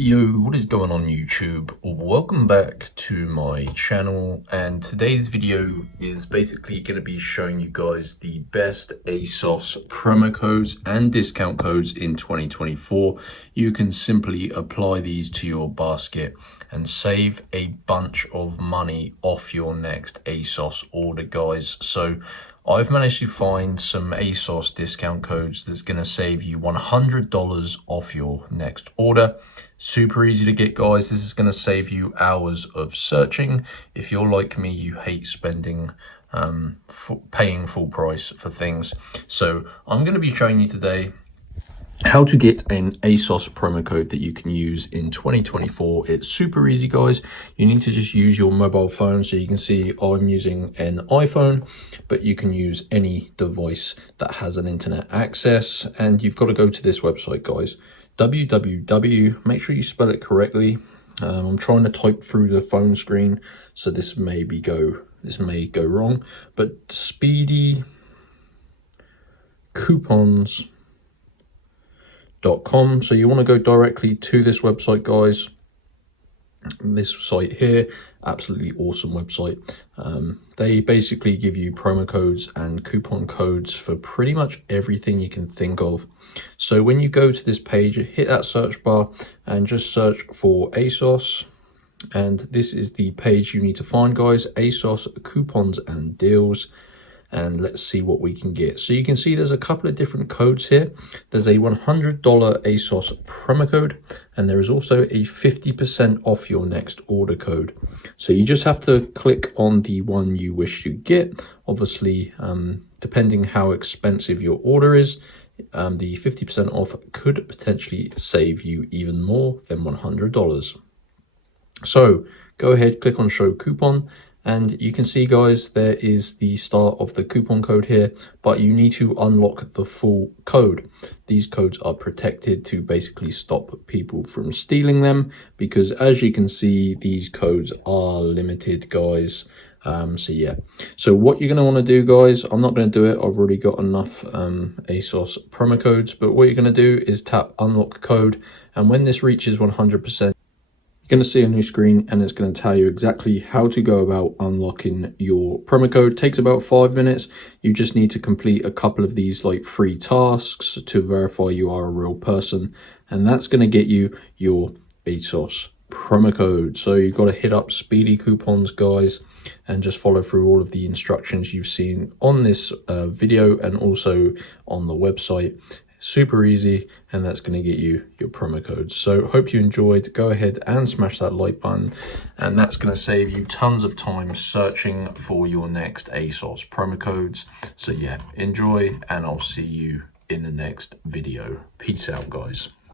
Yo, what is going on YouTube? Welcome back to my channel, and today's video is basically going to be showing you guys the best ASOS promo codes and discount codes in 2024. You can simply apply these to your basket and save a bunch of money off your next ASOS order, guys. So I've managed to find some ASOS discount codes that's going to save you $100 off your next order. Super easy to get, guys. This is going to save you hours of searching. If you're like me, you hate spending, paying full price for things. So I'm going to be showing you today how to get an ASOS promo code that you can use in 2024. It's super easy, guys. You need to just use your mobile phone. So you can see I'm using an iPhone, but you can use any device that has an internet access. And you've got to go to this website, guys. www, make sure you spell it correctly. I'm trying to type through the phone screen, so this may go wrong, but speedycoupons.com. So you want to go directly to this website, guys. This site here, absolutely awesome website. They basically give you promo codes and coupon codes for pretty much everything you can think of. So when you go to this page, hit that search bar and just search for ASOS. And this is the page you need to find, guys. ASOS coupons and deals. And let's see what we can get. So you can see there's a couple of different codes here. There's a $100 ASOS promo code, and there is also a 50% off your next order code. So you just have to click on the one you wish to get. Obviously, depending how expensive your order is, the 50% off could potentially save you even more than $100. So go ahead, click on show coupon. And you can see, guys, there is the start of the coupon code here, but you need to unlock the full code. These codes are protected to basically stop people from stealing them, because as you can see, these codes are limited, guys. So yeah, so what you're going to want to do, guys, I'm not going to do it. I've already got enough ASOS promo codes, but what you're going to do is tap unlock code. And when this reaches 100%, going to see a new screen, and it's going to tell you exactly how to go about unlocking your promo code. It takes about 5 minutes. You just need to complete a couple of these like free tasks to verify you are a real person, and that's going to get you your ASOS promo code. So you've got to hit up Speedy Coupons, guys, and just follow through all of the instructions you've seen on this video and also on the website. Super easy, and that's going to get you your promo codes. So hope you enjoyed. Go ahead and smash that like button, and that's going to save you tons of time searching for your next ASOS promo codes. So yeah, enjoy, and I'll see you in the next video. Peace out, guys.